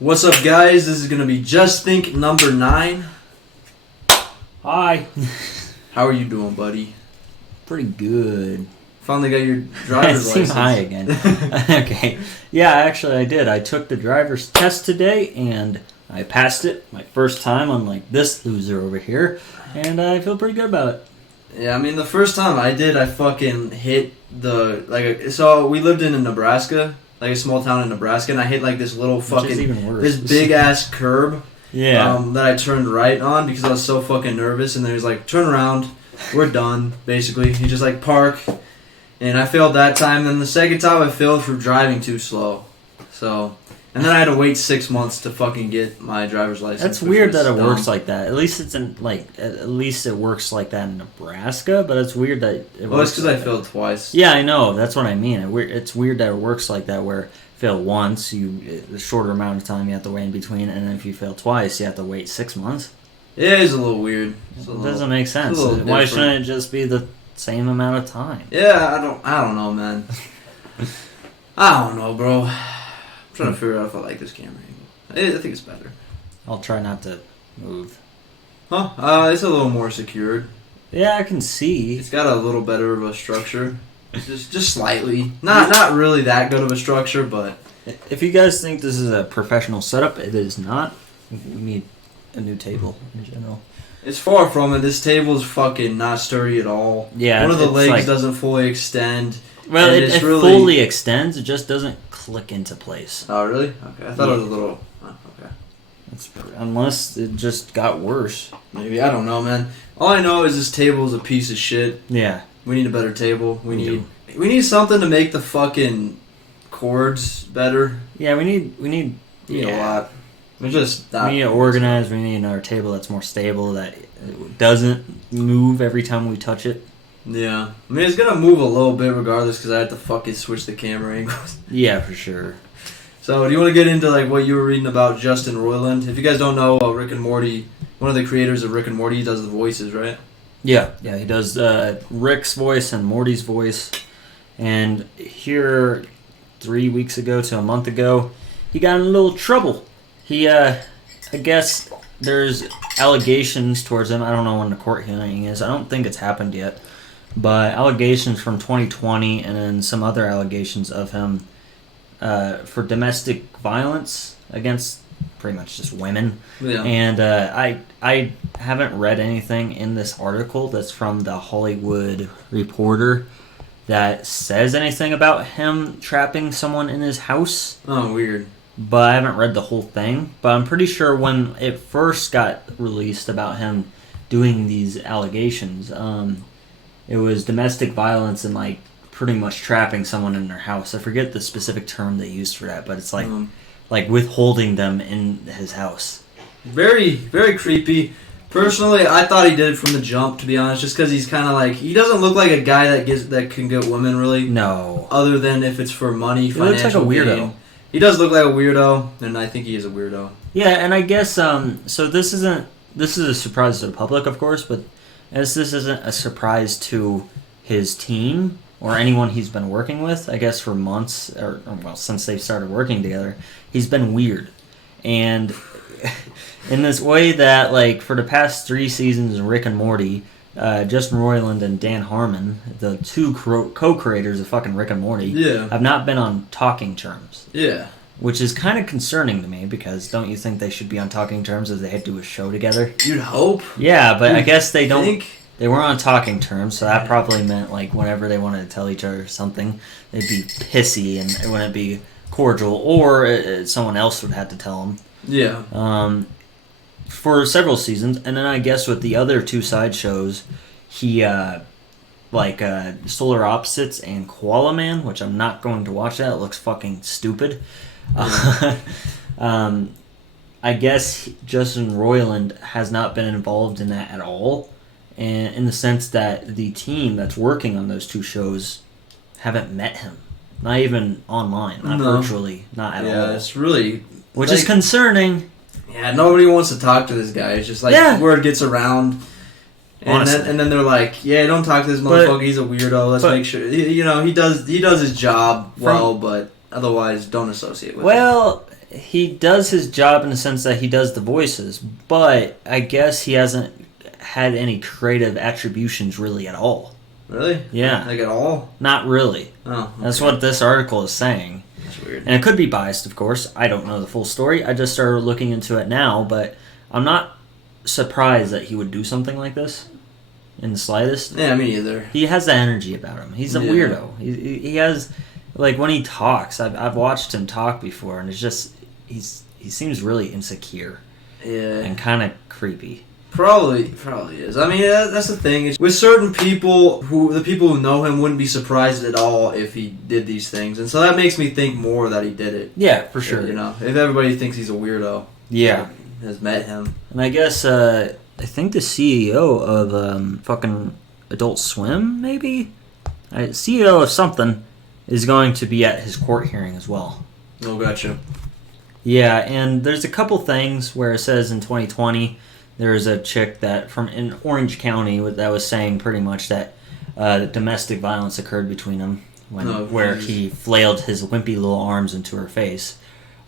What's up, guys? This is going to be Just Think number 9. Hi. How are you doing, buddy? Pretty good. Finally got your driver's license. Hi again. Okay. Yeah, actually I did. I took the driver's test today, and I passed it my first time, unlike this loser over here, and I feel pretty good about it. Yeah, I mean, the first time I did, I fucking hit so we lived in Nebraska, like a small town in Nebraska, and I hit like this little fucking, Which is even worse. this big ass curb. Yeah. That I turned right on because I was so fucking nervous, and then he was like, turn around, we're done, basically. He just like, park, and I failed that time. Then the second time I failed for driving too slow. So, and then I had to wait 6 months to fucking get my driver's license. That's weird that it works like that. At least it's at least it works like that in Nebraska, but it's weird that it works. Well, it's because like I failed twice. Yeah, I know. That's what I mean. It's weird that it works like that, where fail once, a shorter amount of time you have to wait in between, and then if you fail twice, you have to wait 6 months. It is a little weird. It doesn't make sense. Why shouldn't it just be the same amount of time? Yeah, I don't know, man. I don't know, bro. I'm trying to figure out if I like this camera angle. I think it's better. I'll try not to move. Huh? It's a little more secured. Yeah, I can see. It's got a little better of a structure. Just slightly. Not really that good of a structure, but... If you guys think this is a professional setup, it is not. We need a new table in general. It's far from it. This table's fucking not sturdy at all. Yeah, one of the legs doesn't fully extend. Well, it really fully extends. It just doesn't click into place. Oh, really? Okay. I thought it was a little... Oh, okay. Unless it just got worse. Maybe. I don't know, man. All I know is this table is a piece of shit. Yeah. We need a better table. We need something to make the fucking chords better. Yeah, we need a lot. We need to organize. We need another table that's more stable, that doesn't move every time we touch it. Yeah. I mean, it's going to move a little bit regardless because I have to fucking switch the camera angles. Yeah, for sure. So, do you want to get into like what you were reading about Justin Roiland? If you guys don't know, Rick and Morty, one of the creators of Rick and Morty, does the voices, right? Yeah, he does Rick's voice and Morty's voice. And here, 3 weeks ago to a month ago, he got in a little trouble. He, I guess there's allegations towards him. I don't know when the court hearing is. I don't think it's happened yet. But allegations from 2020 and then some other allegations of him for domestic violence against pretty much just women. Yeah. And I haven't read anything in this article that's from the Hollywood Reporter that says anything about him trapping someone in his house. Oh, weird. But I haven't read the whole thing. But I'm pretty sure when it first got released about him doing these allegations, it was domestic violence and like pretty much trapping someone in their house. I forget the specific term they used for that, but it's like withholding them in his house. Very, very creepy. Personally, I thought he did it from the jump, to be honest, just because he's kind of like... He doesn't look like a guy that can get women, really. No. Other than if it's for money, financial He looks like a weirdo. gain. He does look like a weirdo, and I think he is a weirdo. Yeah, and I guess, so this is a surprise to the public, of course, but as this isn't a surprise to his team or anyone he's been working with, I guess for months, or since they've started working together, he's been weird. And in this way that, like, for the past 3 seasons of Rick and Morty, Justin Roiland and Dan Harmon, the two co-creators of fucking Rick and Morty, have not been on talking terms. Yeah. Which is kind of concerning to me, because don't you think they should be on talking terms as they had to do a show together? You'd hope. Yeah, but I guess they don't... Think? They weren't on talking terms, so that probably meant, like, whenever they wanted to tell each other something, they'd be pissy and it wouldn't be cordial, or someone else would have to tell them. Yeah. For several seasons, and then I guess with the other 2 side shows, he, Solar Opposites and Koala Man, which I'm not going to watch that, it looks fucking stupid. I guess Justin Roiland has not been involved in that at all, and in the sense that the team that's working on those 2 shows haven't met him. Not even online, not virtually, not at all. Yeah, it's really... Which is concerning. Yeah, nobody wants to talk to this guy. It's just like word gets around. And then they're like, yeah, don't talk to this motherfucker. He's a weirdo. Let's make sure. He does his job well, but otherwise don't associate with him. Well, he does his job in the sense that he does the voices, but I guess he hasn't had any creative attributions really at all. Really? Yeah. Like at all? Not really. Oh, okay. That's what this article is saying. That's weird. And it could be biased, of course. I don't know the full story. I just started looking into it now, but I'm not surprised that he would do something like this in the slightest. Yeah, me either. He has the energy about him. He's a weirdo. He has, like, when he talks, I've watched him talk before, and it's just, he seems really insecure. Yeah. And kind of creepy. Probably is. I mean, that's the thing. With certain people, the people who know him wouldn't be surprised at all if he did these things. And so that makes me think more that he did it. Yeah, for sure. You know, if everybody thinks he's a weirdo. Yeah. Has met him. And I guess, I think the CEO of fucking Adult Swim, maybe? CEO of something is going to be at his court hearing as well. Oh, gotcha. Yeah, and there's a couple things where it says in 2020... There was a chick that from in Orange County that was saying pretty much that domestic violence occurred between them where he flailed his wimpy little arms into her face.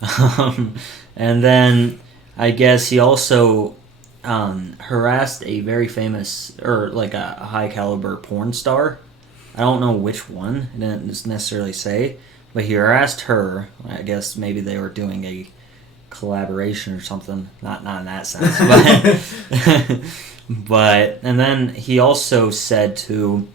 And then I guess he also harassed a very famous or like a high caliber porn star. I don't know which one. It didn't necessarily say, but he harassed her. I guess maybe they were doing a collaboration or something, not in that sense, but and then he also said to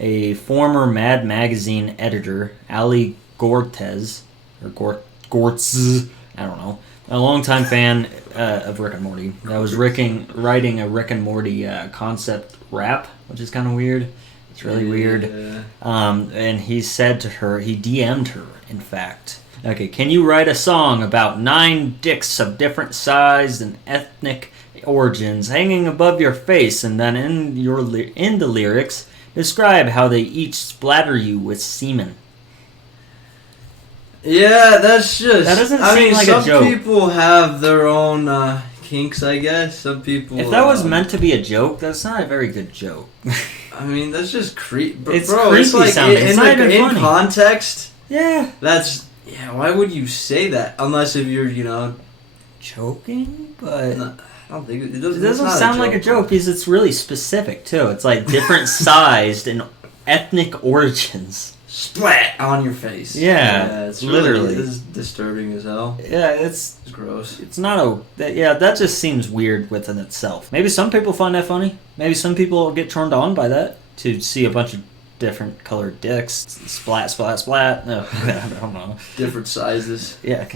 a former Mad Magazine editor, Ali Gortz, I don't know, a longtime fan of Rick and Morty, that was writing a Rick and Morty concept rap, which is kind of weird. It's really weird. And he said to her, he DM'd her, in fact. Okay, can you write a song about 9 dicks of different size and ethnic origins hanging above your face, and then in the lyrics, describe how they each splatter you with semen? Yeah, that's just... That doesn't seem like a joke. Some people have their own kinks, I guess. Some people... If that was meant to be a joke, that's not a very good joke. I mean, that's just creepy. It's creepy sounding. It's not even funny. In context... Yeah. That's... Yeah, why would you say that? Unless if you're, joking? But... No, I don't think... It doesn't sound like a joke because it's really specific, too. It's like different sized and ethnic origins. Splat on your face. Yeah, it's literally. This is disturbing as hell. Yeah, it's gross. It's not that just seems weird within itself. Maybe some people find that funny. Maybe some people get turned on by that, to see a bunch of different colored dicks. Splat, splat, splat. No, I don't know. Different sizes. Yeah.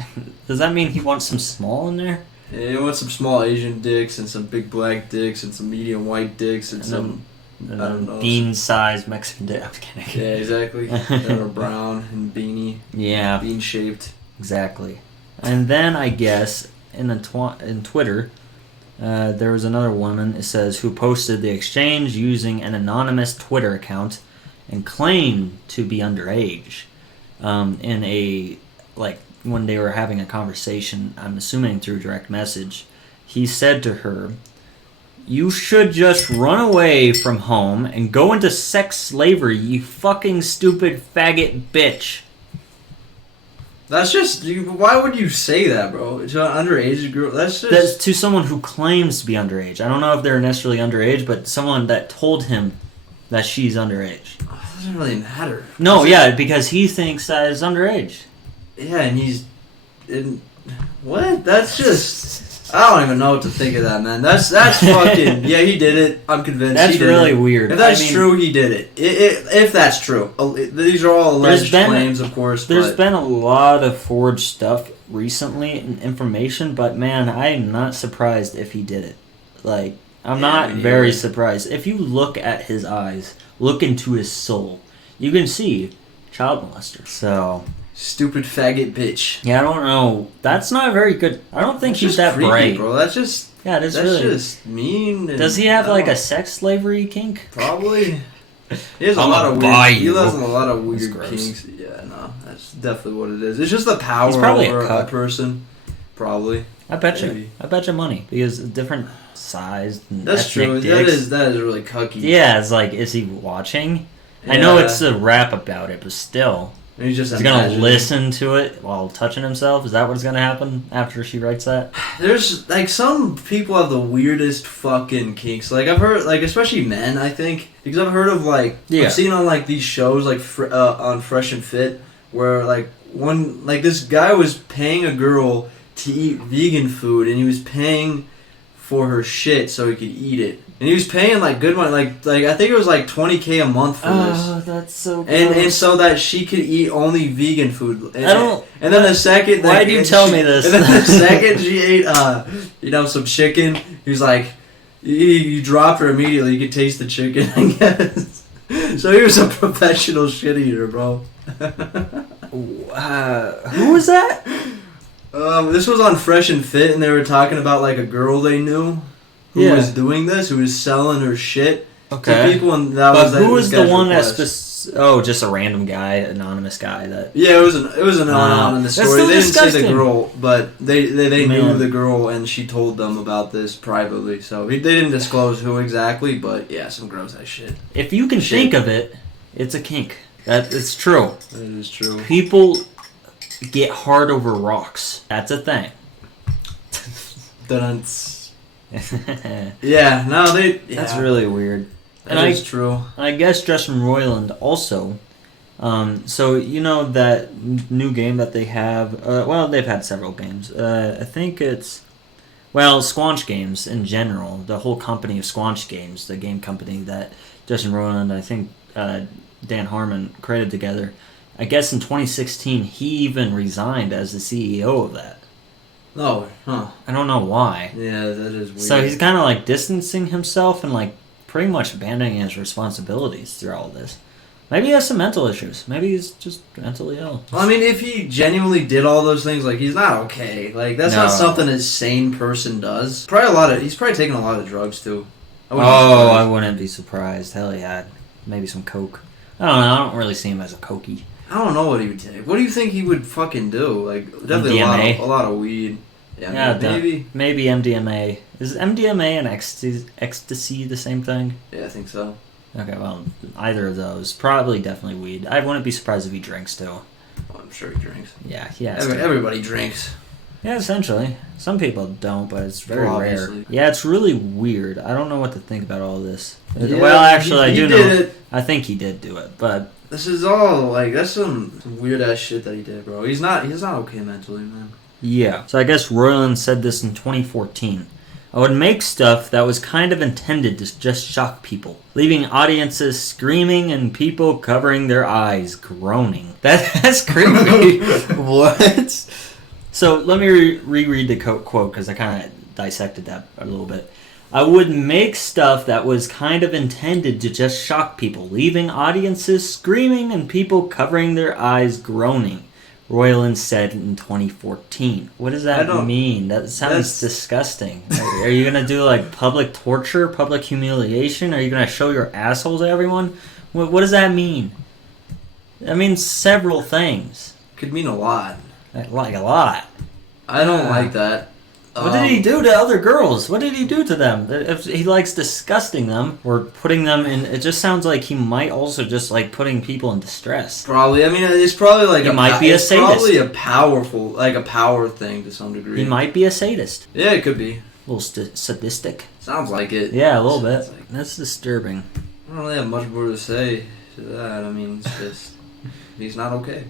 Does that mean he wants some small in there? Yeah, he wants some small Asian dicks and some big black dicks and some medium white dicks and some... I don't know. Bean-sized Mexican dick. I'm kidding. Yeah, exactly. That are brown and beanie. Yeah. Bean-shaped. Exactly. And then, I guess, in Twitter, there was another woman, it says, who posted the exchange using an anonymous Twitter account and claimed to be underage. In a, when they were having a conversation, I'm assuming through direct message, he said to her, "You should just run away from home and go into sex slavery, you fucking stupid faggot bitch." That's just... Why would you say that, bro? To an underage girl? That's to someone who claims to be underage. I don't know if they're necessarily underage, but someone that told him that she's underage. Oh, it doesn't really matter. No, yeah, because he thinks that it's underage. Yeah, and he's... What? That's just... I don't even know what to think of that, man. That's fucking... Yeah, he did it. I'm convinced that's he did really it. weird. If that's true, he did it. If that's true. These are all alleged claims, of course. There's been a lot of forged stuff recently and information, but man, I'm not surprised if he did it. I'm not very surprised. If you look at his eyes, look into his soul, you can see child molester. So... Stupid faggot bitch. Yeah, I don't know. That's not very good. I don't think he's that creepy, bright, bro. That's just... Yeah, that's just mean. Does he have a sex slavery kink? Probably. He has a lot of weird. He has a lot of weird kinks. Yeah, no, that's definitely what it is. It's just the power over a person. Probably. I bet you money because different size. And that's true. Dicks. That is really cucky. Yeah, it's like, is he watching? Yeah. I know it's a rap about it, but still. And he's gonna imagining. listen to it while touching himself. Is that what's gonna happen after she writes that? There's like some people have the weirdest fucking kinks. Like I've heard, like especially men, I think, because I've heard of like I've seen on like these shows like on Fresh and Fit where like this guy was paying a girl to eat vegan food and he was paying for her shit so he could eat it. And he was paying like good money, like I think it was like $20K a month for this. Oh, that's so good. And so that she could eat only vegan food. And, I don't. And then the second, Why do you tell me this? And then the second she ate, some chicken. He was like, you dropped her immediately. You could taste the chicken, I guess. So he was a professional shit eater, bro. Who was that? This was on Fresh and Fit, and they were talking about like a girl they knew who was doing this, who was selling her shit to people, and who was the one that's just a random guy, anonymous guy that? Yeah, it was an anonymous story. They didn't say the girl, but they knew the girl, and she told them about this privately. So they didn't disclose who exactly, but yeah, some gross ass shit. If you can think of it, it's a kink. It's true. That is true. People get hard over rocks. That's a thing. Yeah, no, That's really weird. That is true. I guess Justin Roiland also. So you know that new game that they have. Well, they've had several games. I think it's Squanch Games in general. The whole company of Squanch Games, the game company that Justin Roiland, I think Dan Harmon created together. I guess in 2016 he even resigned as the CEO of that. Oh, huh. I don't know why. Yeah, that is weird. So he's kind of like distancing himself and like pretty much abandoning his responsibilities through all this. Maybe he has some mental issues. Maybe he's just mentally ill. Well, I mean, if he genuinely did all those things, like, he's not okay. Like, that's not something a sane person does. He's probably taking a lot of drugs, too. I wouldn't be surprised. Hell yeah. Maybe some coke. I don't know. I don't really see him as a cokey. I don't know what he would take. What do you think he would fucking do? Like, definitely MDMA? a lot of weed. Yeah, maybe. Maybe MDMA. Is MDMA and ecstasy the same thing? Yeah, I think so. Okay, well, either of those. Probably definitely weed. I wouldn't be surprised if he drinks, too. Oh, I'm sure he drinks. Yeah, everybody drinks. Yeah, essentially. Some people don't, but it's very rare. Obviously. Yeah, it's really weird. I don't know what to think about all this. Yeah, well, actually, I do know. It. I think he did do it, but... This is all, like, that's some weird-ass shit that he did, bro. He's not okay mentally, man. Yeah. So I guess Roiland said this in 2014. I would make stuff that was kind of intended to just shock people, leaving audiences screaming and people covering their eyes, groaning. That's creepy. What? So let me reread the quote because I kind of dissected that a little bit. I would make stuff that was kind of intended to just shock people, leaving audiences screaming and people covering their eyes, groaning. Roiland said in 2014. What does that mean? That sounds disgusting. Are you going to do like public torture, public humiliation? Are you going to show your asshole to everyone? What does that mean? That means several things. Could mean a lot. Like a lot. I don't like that. What did he do to other girls? What did he do to them? If he likes disgusting them or putting them in, it just sounds like he might also just like putting people in distress. Probably. I mean, it's probably like he might be a sadist. Probably a power thing to some degree. He might be a sadist. Yeah, it could be. A little sadistic. Sounds like it. Yeah, a little bit. That's disturbing. I don't really have much more to say to that. I mean, it's just he's not okay.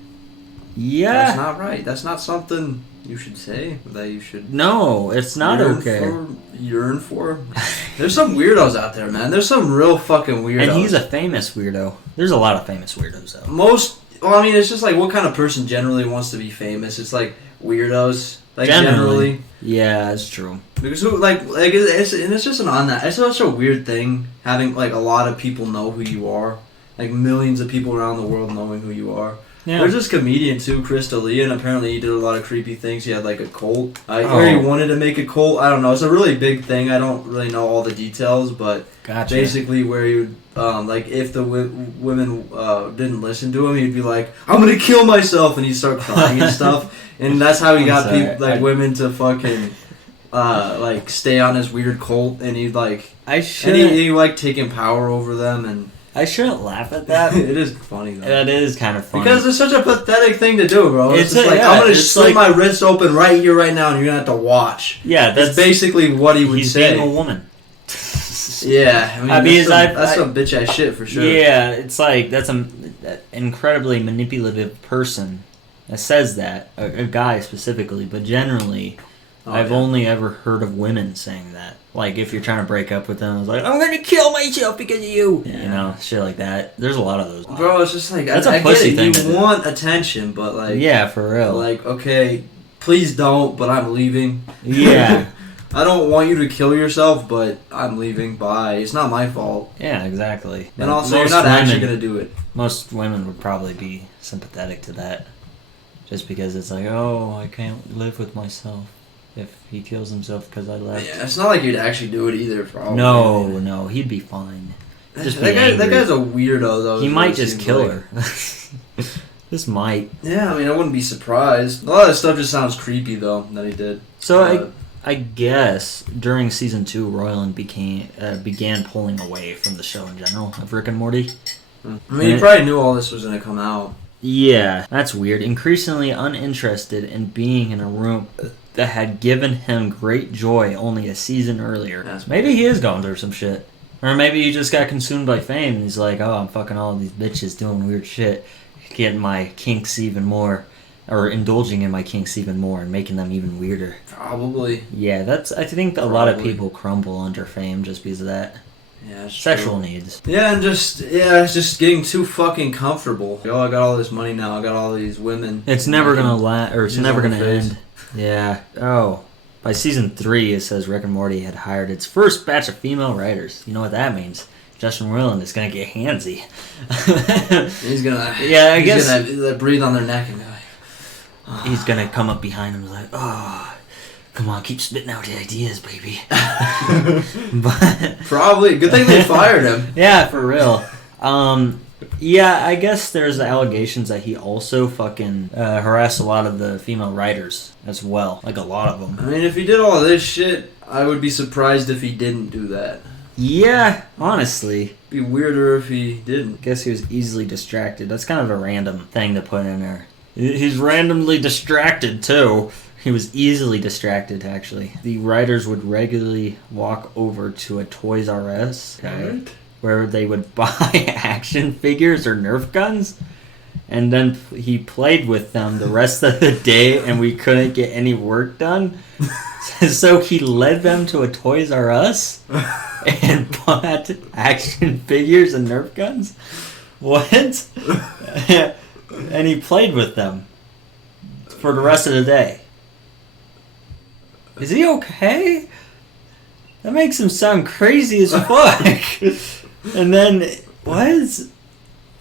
Yeah. That's not right. That's not something you should say that you should. No, it's not Yearn for. There's some weirdos out there, man. There's some real fucking weirdos. And he's a famous weirdo. There's a lot of famous weirdos though. Well, I mean, it's just like what kind of person generally wants to be famous? It's like weirdos. Like generally. Yeah, that's true. Because it's just it's such a weird thing having like a lot of people know who you are, like millions of people around the world knowing who you are. Yeah. There's this comedian too, Chris D'Elia, and apparently he did a lot of creepy things. He had like a cult. I hear he wanted to make a cult. I don't know. It's a really big thing. I don't really know all the details, but basically where he would, like if the women didn't listen to him, he'd be like, "I'm gonna kill myself," and he'd start crying and stuff. And that's how he got people like women to fucking like stay on his weird cult. And he'd like he liked taking power over them and. I shouldn't laugh at that. It is funny though. That is kind of funny. Because it's such a pathetic thing to do, bro. It's just yeah, I'm gonna it's slit like, my wrist open right here, right now, and you're gonna have to watch. Yeah, that's basically what he would he's say. being a woman. Yeah, I mean, that's some bitch ass shit for sure. Yeah, it's like that's an incredibly manipulative person that says that, a guy specifically, but generally, I've only ever heard of women saying that. Like, if you're trying to break up with them, it's like, I'm gonna kill myself because of you. Yeah. You know, shit like that. There's a lot of those. Bro, it's just like, that's I a pussy get it. thing. You want attention, but like... Yeah, for real. Like, okay, please don't, but I'm leaving. Yeah. I don't want you to kill yourself, but I'm leaving. Bye. It's not my fault. Yeah, exactly. And also, you're not actually gonna do it. Most women would probably be sympathetic to that. Just because it's like, oh, I can't live with myself if he kills himself because I left. Yeah, it's not like you'd actually do it either, probably. No, he'd be fine. Just that guy's a weirdo, though. He might just kill her. Just might. Yeah, I mean, I wouldn't be surprised. A lot of that stuff just sounds creepy, though, that he did. So I guess during season 2, Roiland began pulling away from the show in general of Rick and Morty. I mean, he probably knew all this was going to come out. Yeah, that's weird. Increasingly uninterested in being in a room that had given him great joy only a season earlier. Maybe he is going through some shit. Or maybe he just got consumed by fame and he's like, oh, I'm fucking all these bitches doing weird shit, getting my kinks even more, or indulging in my kinks even more and making them even weirder. Probably. Yeah, I think a lot of people crumble under fame just because of that. Yeah, sexual needs. Yeah, and it's just getting too fucking comfortable. Oh, I got all this money now. I got all these women. It's never gonna it's never gonna end. Yeah. Oh, by season 3, it says Rick and Morty had hired its first batch of female writers. You know what that means? Justin Roiland is gonna get handsy. He's gonna. Yeah, I guess. He's gonna breathe on their neck and go. He's gonna come up behind him and be like, oh. Come on, keep spitting out the ideas, baby. But probably. Good thing they fired him. Yeah, for real. Yeah, I guess there's allegations that he also fucking harassed a lot of the female writers as well. Like, a lot of them. I mean, if he did all this shit, I would be surprised if he didn't do that. Yeah, honestly. It'd be weirder if he didn't. I guess he was easily distracted. That's kind of a random thing to put in there. He's randomly distracted, too. He was easily distracted, actually. The writers would regularly walk over to a Toys R Us, where they would buy action figures or Nerf guns, and then he played with them the rest of the day, and we couldn't get any work done. So he led them to a Toys R Us and bought action figures and Nerf guns? What? And he played with them for the rest of the day. Is he okay? That makes him sound crazy as fuck. And then, what?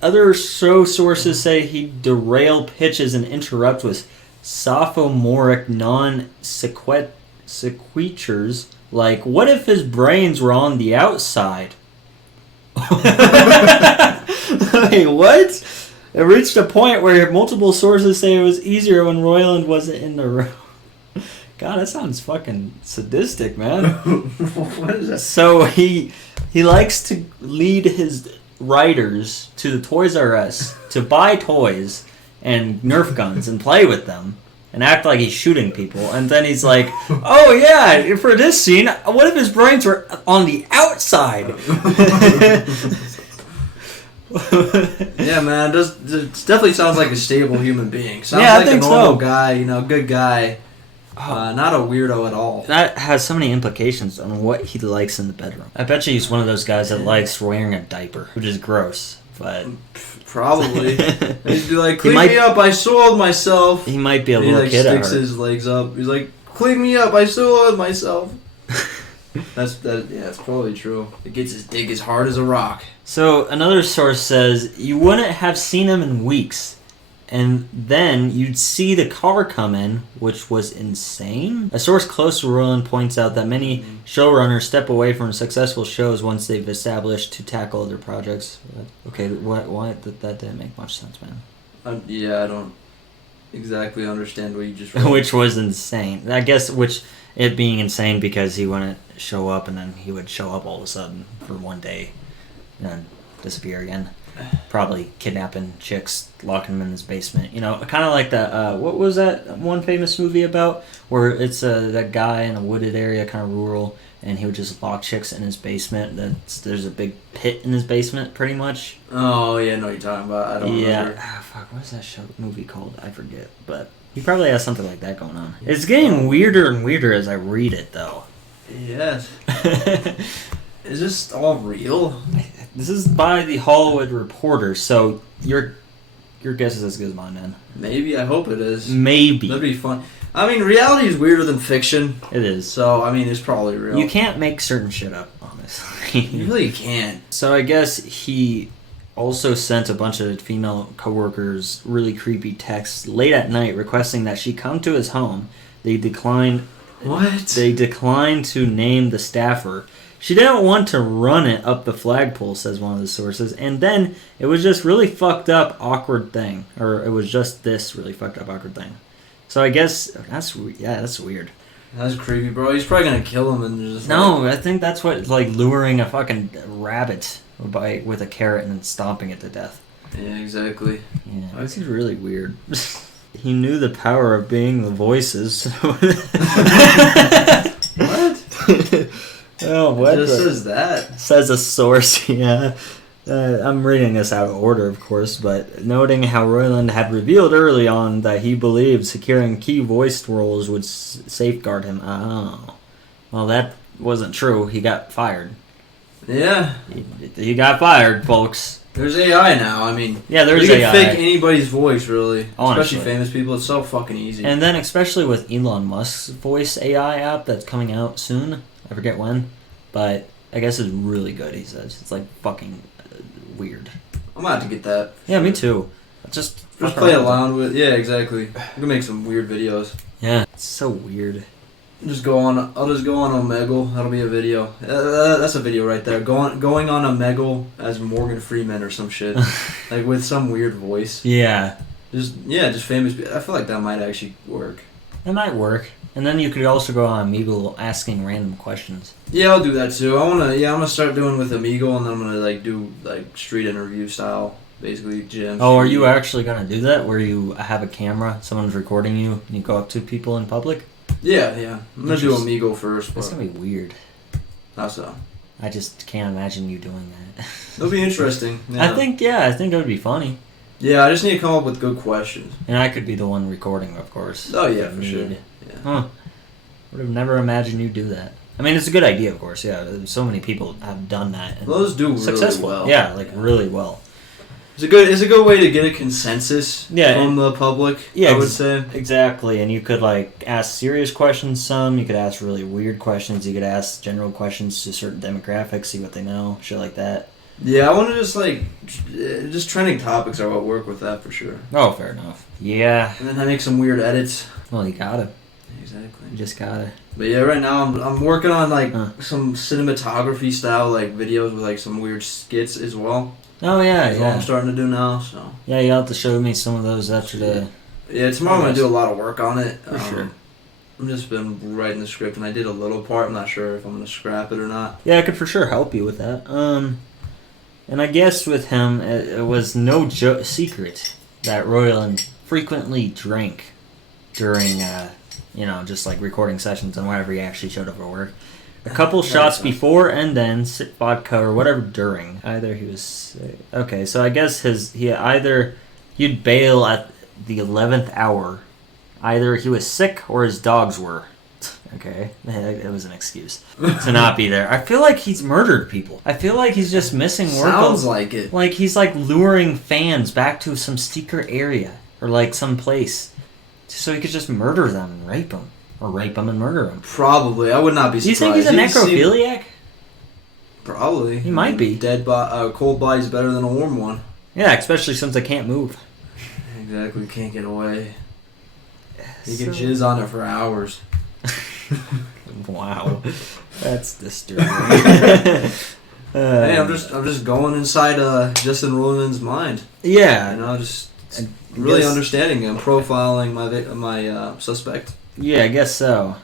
Other show sources say he derail pitches and interrupt with sophomoric non-sequiturs. Like, what if his brains were on the outside? Wait, what? It reached a point where multiple sources say it was easier when Roiland wasn't in the room. God, that sounds fucking sadistic, man. What is that? So he likes to lead his writers to the Toys R Us to buy toys and Nerf guns and play with them and act like he's shooting people. And then he's like, oh yeah, for this scene, what if his brains were on the outside? Yeah, man, it definitely sounds like a stable human being. Sounds yeah, like I think a normal so. Guy, good guy. Not a weirdo at all. That has so many implications on what he likes in the bedroom. I bet you he's one of those guys that likes wearing a diaper, which is gross, but... Probably. He'd be like, clean me up, I soiled myself. He might be a little kid at heart. He sticks his legs up. He's like, clean me up, I soiled myself. That's probably true. It gets his dick as hard as a rock. So, another source says, you wouldn't have seen him in weeks. And then you'd see the car come in, which was insane. A source close to Roiland points out that many showrunners step away from successful shows once they've established to tackle other projects. Okay, why that didn't make much sense, man. Yeah, I don't exactly understand what you just wrote. Which was insane. I guess it being insane because he wouldn't show up and then he would show up all of a sudden for one day. And disappear again. Probably kidnapping chicks, locking them in his basement. You know, kind of like that. What was that one famous movie about? Where it's that guy in a wooded area, kind of rural, and he would just lock chicks in his basement. There's a big pit in his basement, pretty much. Oh yeah, I know what you're talking about. I don't remember. Fuck, what's that movie called? I forget. But he probably has something like that going on. It's getting weirder and weirder as I read it, though. Yes. Is this all real? This is by the Hollywood Reporter, so your guess is as good as mine, man. Maybe. I hope it is. Maybe. That'd be fun. I mean, reality is weirder than fiction. It is. So, I mean, it's probably real. You can't make certain shit up, honestly. You really can't. So I guess he also sent a bunch of female coworkers really creepy texts late at night requesting that she come to his home. They declined. What? They declined to name the staffer. She didn't want to run it up the flagpole, says one of the sources. And then it was just really fucked up, awkward thing. Or it was just this really fucked up, awkward thing. So I guess that's weird. That's creepy, bro. He's probably gonna kill him and just. No, I think that's what like luring a fucking rabbit with a carrot and then stomping it to death. Yeah, exactly. Yeah, this is really weird. He knew the power of being the voices. What? Oh, what? It just says that. Says a source, yeah. I'm reading this out of order, of course, but noting how Roiland had revealed early on that he believed securing key voice roles would safeguard him. Oh. Well, that wasn't true. He got fired. Yeah. He got fired, folks. There's AI now. I mean, yeah, there's you AI. can fake anybody's voice, really. Honestly. Especially famous people. It's so fucking easy. And then especially with Elon Musk's voice AI app that's coming out soon. I forget when. But I guess it's really good, he says. It's like fucking weird. I'm gonna have to get that. Yeah, me too. Just play around with. Yeah, exactly. You can make some weird videos. Yeah, it's so weird. I'll just go on Omegle. That'll be a video. That's a video right there. Going on Omegle as Morgan Freeman or some shit, like with some weird voice. Yeah. Just famous. I feel like that might actually work. It might work. And then you could also go on Omegle asking random questions. Yeah, I'll do that too. I'm gonna start doing with Omegle, and then I'm gonna do street interview style, basically gym. Oh, are you actually gonna do that? Where you have a camera, someone's recording you, and you go up to people in public? Yeah. I'm gonna do Omegle first. That's gonna be weird. How so? I just can't imagine you doing that. It'll be interesting. Yeah. I think it would be funny. Yeah, I just need to come up with good questions. And I could be the one recording, of course. Oh yeah, for sure. Yeah. Huh. Would have never imagined you'd do that. I mean, it's a good idea, of course. Yeah, so many people have done that. And those do successful. Really well. Yeah, really well. It's a good way to get a consensus from the public. Yeah, I would say exactly. And you could ask serious questions. You could ask really weird questions. You could ask general questions to certain demographics, see what they know, shit like that. Yeah, I want to just trending topics are what work with that for sure. Oh, fair enough. Yeah. And then I make some weird edits. Well, you gotta. Exactly. You just gotta. But yeah, right now I'm working on some cinematography style videos with some weird skits as well. Oh yeah, That's what I'm starting to do now. So yeah, you have to show me some of those after the. Yeah, tomorrow I'm gonna do a lot of work on it. For sure. I've just been writing the script and I did a little part. I'm not sure if I'm gonna scrap it or not. Yeah, I could for sure help you with that. And I guess with him, it was no secret that Roiland frequently drank during, just recording sessions and whenever he actually showed up for work. A couple shots before and then vodka or whatever during. Either he was okay. So I guess he'd bail at the 11th hour. Either he was sick or his dogs were. Okay, it was an excuse to not be there. I feel like he's murdered people. I feel like he's just missing work. Sounds like it. Like he's luring fans back to some secret area or some place, so he could just murder them and rape them, or rape them and murder them. Probably, I would not be surprised. Do you think he's a necrophiliac? Probably. He might be. Cold body's better than a warm one. Yeah, especially since they can't move. Exactly, can't get away. You can jizz on it for hours. Wow, that's disturbing. Hey, I'm just going inside Justin Roiland's mind. Yeah, just really understanding him, profiling my suspect. Yeah, I guess so.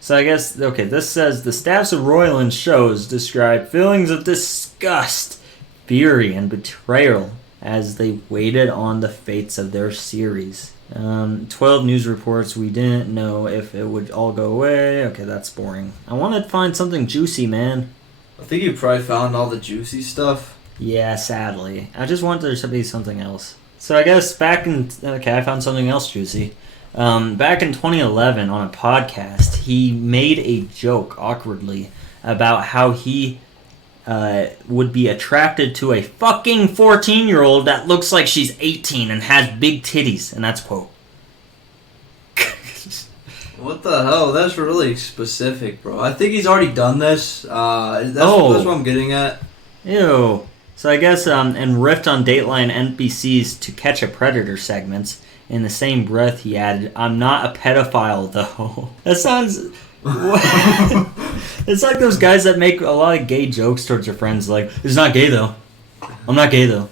So I guess this says the staffs of Roiland shows describe feelings of disgust fury and betrayal as they waited on the fates of their series. 12 news reports. We didn't know if it would all go away. Okay, that's boring. I want to find something juicy, man. I think you probably found all the juicy stuff. Yeah, sadly. I just want there to be something else. So I guess I found something else juicy. Back in 2011 on a podcast, he made a joke awkwardly about how he would be attracted to a fucking 14-year-old that looks like she's 18 and has big titties, and that's quote. What the hell? That's really specific, bro. I think he's already done this. That's what I'm getting at. Ew. So I guess, and riffed on Dateline NBC's To Catch a Predator segments. In the same breath, he added, "I'm not a pedophile, though." That sounds... It's like those guys that make a lot of gay jokes towards their friends, like, "It's not gay, though. I'm not gay, though.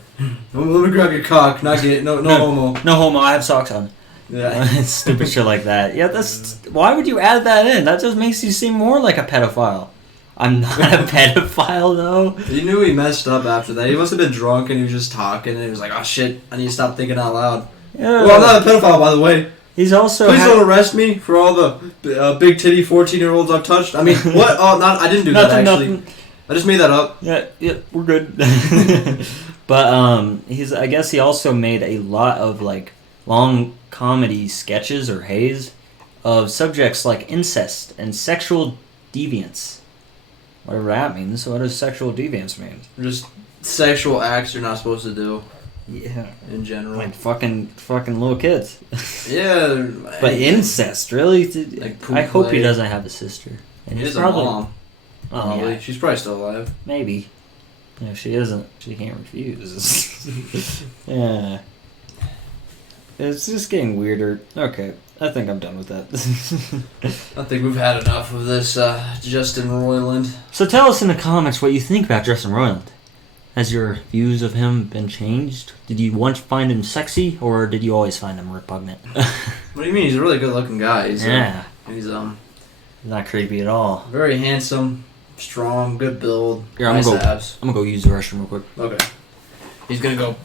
Let me grab your cock. Not gay. No homo. No homo. I have socks on." Yeah. Stupid shit like that. Yeah, that's... Why would you add that in? That just makes you seem more like a pedophile. I'm not a pedophile, though. You knew he messed up after that. He must have been drunk and he was just talking and he was like, "Oh shit, I need to stop thinking out loud." Yeah. Well, I'm not a pedophile, by the way. He's also... Please don't arrest me for all the big titty 14-year-olds I've touched. I mean, what? Oh, I didn't do that, actually. Nothing. I just made that up. Yeah, we're good. But, I guess he also made a lot of, like, long comedy sketches or haze of subjects like incest and sexual deviance. Whatever that means. So what does sexual deviance mean? Just sexual acts you're not supposed to do. Yeah. In general. Like fucking little kids. Yeah. But incest, really? Like I hope he doesn't have a sister. And he's probably a mom. Oh, probably. yeah. She's probably still alive. Maybe. If she isn't, she can't refuse. Yeah. It's just getting weirder. Okay. I think I'm done with that. I think we've had enough of this Justin Roiland. So tell us in the comments what you think about Justin Roiland. Has your views of him been changed? Did you once find him sexy, or did you always find him repugnant? What do you mean? He's a really good-looking guy. He's not creepy at all. Very handsome, strong, good build, Here, nice abs. I'm gonna go use the restroom real quick. Okay. He's gonna go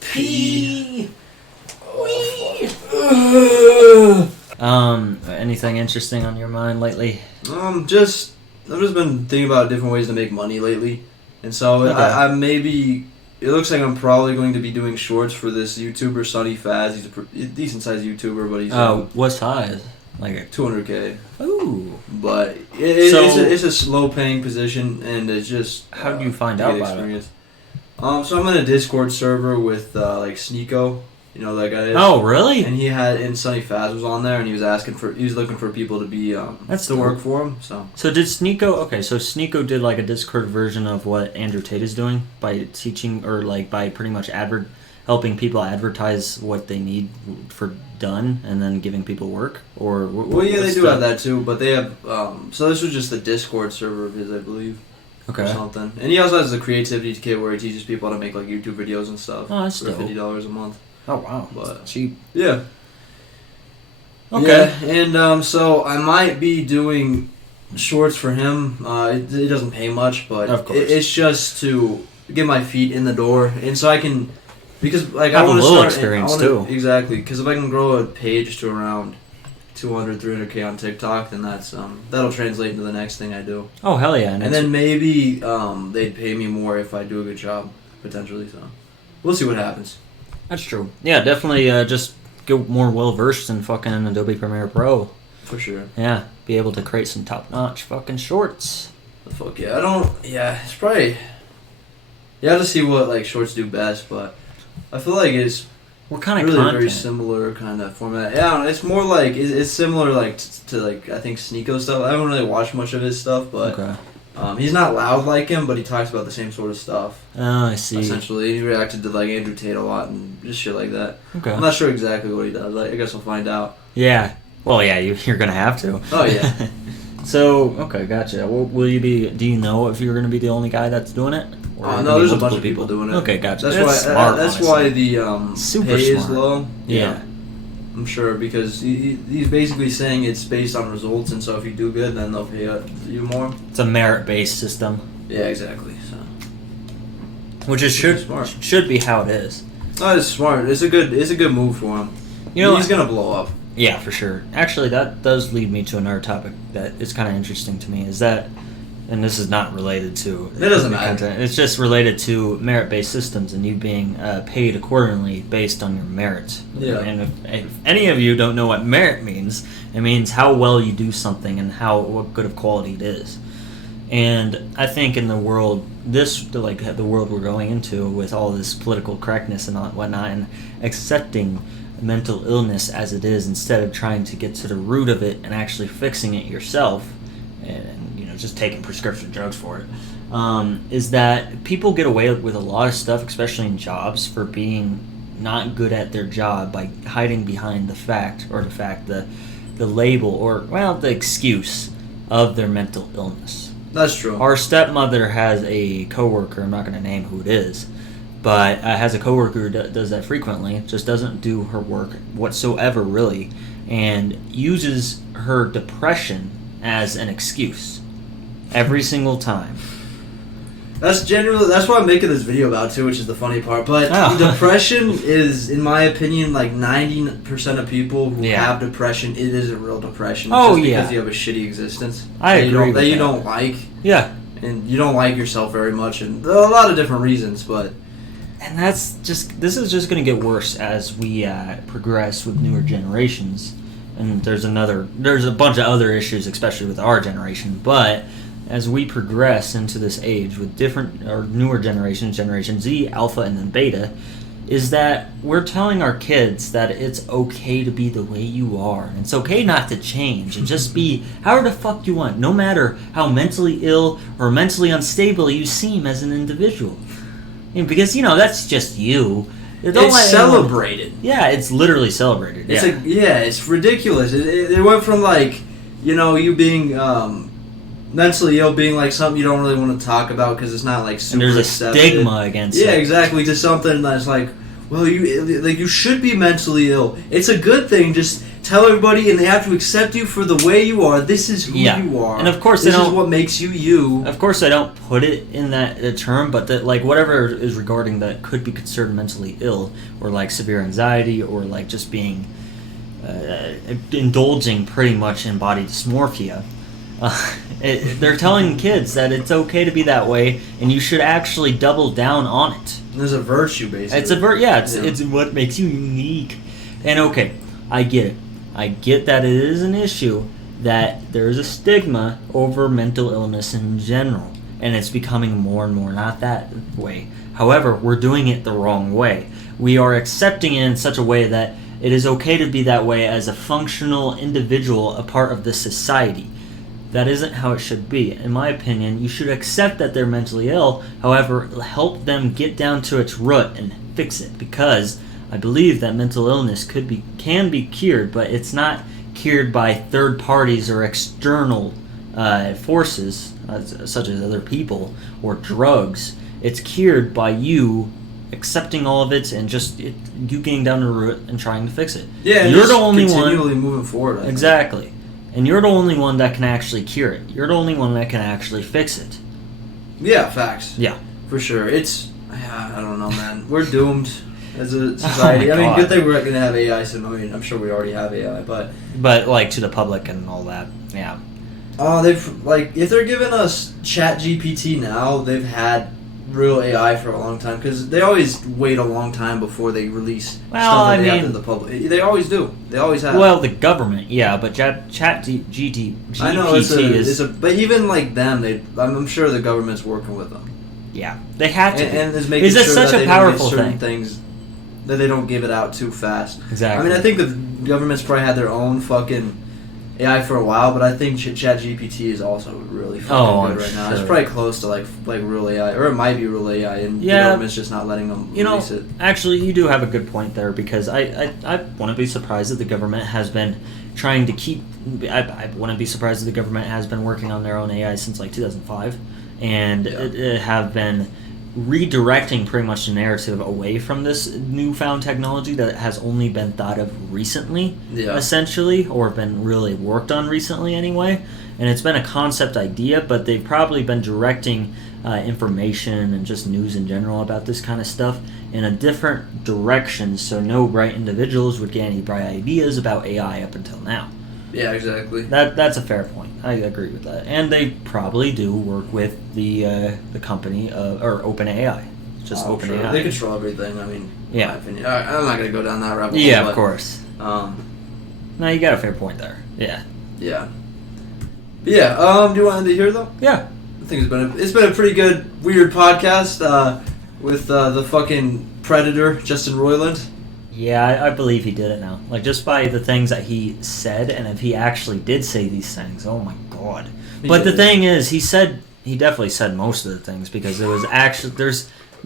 pee. Anything interesting on your mind lately? I've just been thinking about different ways to make money lately, and so Okay. I maybe it looks like I'm probably going to be doing shorts for this YouTuber Sonny Faz. He's a decent sized YouTuber, but he's what size? Like 200K. Ooh. But it's a slow paying position, and it's just how do you find out about it? So I'm in a Discord server with like Sneeko. You know who that guy is? Oh, really? And Sonny Faz was on there, and he was looking for people to be That's to work for him. So did Sneeko? Okay, so Sneeko did like a Discord version of what Andrew Tate is doing by teaching or like by pretty much helping people advertise what they need for done, and then giving people work. Or they do have that too, but they have. So this was just the Discord server of his, I believe. Okay. Or something, and he also has the creativity kit where he teaches people how to make like YouTube videos and stuff. Oh, that's for dope. $50 a month. Oh wow, but cheap. Yeah. Okay. Yeah, and so I might be doing shorts for him. It doesn't pay much, but of course. It's just to get my feet in the door, and so I can, because like have I want a to little start experience too. Exactly, because if I can grow a page to around 200, 300K on TikTok, then that's that'll translate into the next thing I do. Oh hell yeah! And then maybe they'd pay me more if I do a good job, potentially. So we'll see what happens. That's true. Yeah, definitely just get more well-versed in fucking Adobe Premiere Pro. For sure. Yeah, be able to create some top-notch fucking shorts. Fuck yeah, it's probably... You have to see what, like, shorts do best, but I feel like it's what kind of really content? very similar kind of format. Yeah, I don't know, it's more like... It's similar, like, to like, I think, Sneeko stuff. I haven't really watched much of his stuff, but... Okay. He's not loud like him, but he talks about the same sort of stuff. Oh, I see. Essentially, he reacted to like Andrew Tate a lot and just shit like that. Okay. I'm not sure exactly what he does. I guess we'll find out. Yeah. Well, yeah, you're gonna have to. Oh yeah. So okay, gotcha. Will you be? Do you know if you're gonna be the only guy that's doing it? Oh no, there's a bunch of people doing it. Okay, gotcha. That's why. Smart, that's honestly. why the Super pay is smart. low. Yeah. I'm sure because he's basically saying it's based on results, and so if you do good, then they'll pay you more. It's a merit-based system. Yeah, exactly. So which is should be how it is. That is smart. It's a good move for him. He's gonna blow up. Yeah, for sure. Actually, that does lead me to another topic that is kind of interesting to me. Is that, and this is not related to it doesn't matter. Content. It's just related to merit-based systems and you being paid accordingly based on your merit. Yeah. And if any of you don't know what merit means, it means how well you do something and what good of quality it is. And I think in the world, the world we're going into with all this political correctness and whatnot, and accepting mental illness as it is instead of trying to get to the root of it and actually fixing it yourself, and just taking prescription drugs for it, is that people get away with a lot of stuff, especially in jobs, for being not good at their job by hiding behind the label or the excuse of their mental illness. That's true. Our stepmother has a coworker, I'm not going to name who it is, but has a coworker who does that frequently, just doesn't do her work whatsoever really, and uses her depression as an excuse every single time. That's why I'm making this video about too, which is the funny part. But depression is, in my opinion, like 90% of people who have depression, it is a real depression. It's just because you have a shitty existence. I agree that you don't like. Yeah. And you don't like yourself very much, and there are a lot of different reasons, but... And this is just going to get worse as we progress with newer generations. And there's a bunch of other issues, especially with our generation, but... As we progress into this age with different or newer generations, Generation Z, Alpha, and then Beta, is that we're telling our kids that it's okay to be the way you are. And it's okay not to change and just be however the fuck you want, no matter how mentally ill or mentally unstable you seem as an individual. Because, that's just you. It's celebrated. Yeah, it's literally celebrated. It's ridiculous. It went from, you being... mentally ill being like something you don't really want to talk about because it's not like super and there's a accepted. stigma against it. Yeah, exactly. To something that's like, well, you should be mentally ill. It's a good thing. Just tell everybody, and they have to accept you for the way you are. This is who you are, and of course, this is what makes you you. Of course, I don't put it in that term, but that whatever is regarding that could be considered mentally ill, or like severe anxiety, or like just being indulging pretty much in body dysmorphia. They're telling kids that it's okay to be that way, and you should actually double down on it. There's a virtue, basically. It's what makes you unique. And okay, I get it. I get that it is an issue that there's a stigma over mental illness in general, and it's becoming more and more not that way. However, we're doing it the wrong way. We are accepting it in such a way that it is okay to be that way as a functional individual, a part of the society. That isn't how it should be. In my opinion, you should accept that they're mentally ill, however, help them get down to its root and fix it, because I believe that mental illness can be cured, but it's not cured by third parties or external forces, such as other people or drugs. It's cured by you accepting all of it and just you getting down to the root and trying to fix it. Yeah, and you're the only one continually moving forward. Exactly. And you're the only one that can actually cure it. You're the only one that can actually fix it. Yeah, facts. Yeah. For sure. I don't know, man. We're doomed as a society. I mean, good thing we're going to have AI soon. I mean, I'm sure we already have AI, but... But, to the public and all that, yeah. If they're giving us ChatGPT now, they've had real AI for a long time, because they always wait a long time before they release stuff that they have to the public. They always do. They always have. Well, the government, yeah, but GPT I know but even them, I'm sure the government's working with them. Yeah, they have to. And is making sure such that a powerful certain things that they don't give it out too fast. Exactly. I mean, I think the government's probably had their own fucking AI for a while, but I think ChatGPT is also really fucking good right now. Sure. It's probably close to like real AI, or it might be real AI, and the government's just not letting them release it. Actually, you do have a good point there, because I wouldn't be surprised that the government has been trying to keep. I wouldn't be surprised that the government has been working on their own AI since 2005, and it have been redirecting pretty much the narrative away from this newfound technology that has only been thought of recently, essentially, or been really worked on recently anyway. and it's been a concept idea, but they've probably been directing information and just news in general about this kind of stuff in a different direction, so no bright individuals would get any bright ideas about AI up until now. Yeah, exactly. That's a fair point. I agree with that. And they probably do work with the company or OpenAI. Just OpenAI. Sure. They control everything. I mean, yeah. In my opinion. I'm not gonna go down that rabbit hole. Yeah, but, of course. No, you got a fair point there. Yeah. Yeah. But yeah. Do you want to hear though? Yeah. I think it's been a pretty good weird podcast with the fucking predator Justin Roiland. Yeah, I believe he did it now. Like, just by the things that he said, and if he actually did say these things, oh my god. But the thing is, he definitely said most of the things, because there was actually,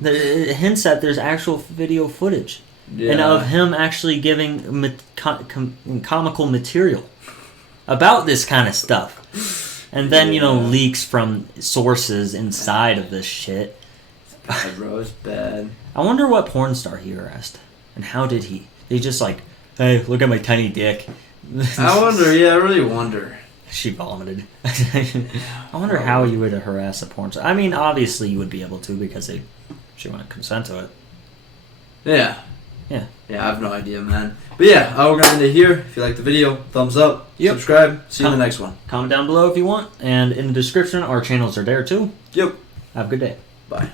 it hints that there's actual video footage. Yeah. And of him actually giving comical material about this kind of stuff. And then, leaks from sources inside of this shit. It's bad, bro. It's bad. I wonder what porn star he harassed. And how did he? They just like, hey, look at my tiny dick. I wonder, yeah, I really wonder. She vomited. I wonder how you would harass a porn star. I mean, obviously you would be able to, because she wouldn't consent to it. Yeah. Yeah. Yeah, I have no idea, man. But yeah, we're going to end it here. If you like the video, thumbs up, subscribe. See you in the next one. Comment down below if you want. And in the description, our channels are there too. Yep. Have a good day. Bye.